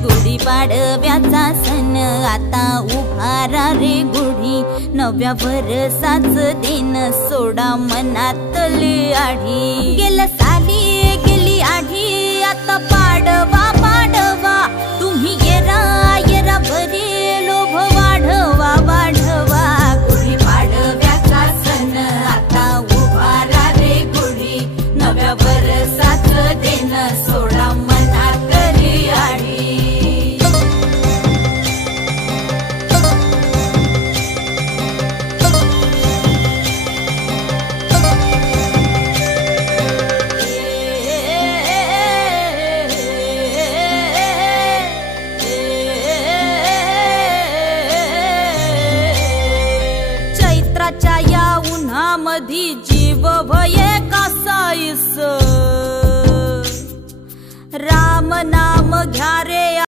गुढीपाडव्याचा सण आता उभारा रे गुढी, नव्या वर्षाच दिन सोडा मनातली आढी। गेल्या साली गेली आढी, आता पाडवा पाडवा, तुम्ही येरा येरा भरी लोभ वाढवा वाढवा। गुढीपाडव्याचा सण आता उभारा रे गुढी, नव्या वर्षाच दिन सोडा मनातली आढी। चैत्राच्या या उन्हामधी जीव भये कासाईस, राम नाम घ्या रे।